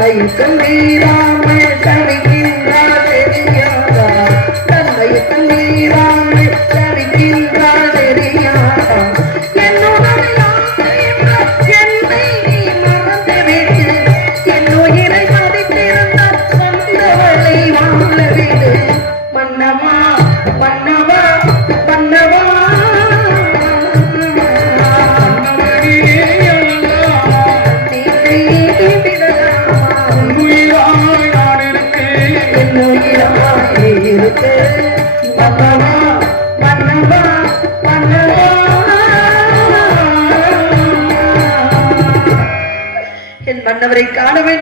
தன்னை தண்ணீராமல் தருகின்றார் தெரியாதா தன்னை தண்ணீராமல் தருகின்றார் தெரியாதா என்னுடைய என்னை நீ மறந்துவிட்டு என் உயிரை மதித்திருந்த வந்தவளை வாழ விடு மன்னவா மன்னவா மன்னவா என் மன்னவரை காண வேண்டும்.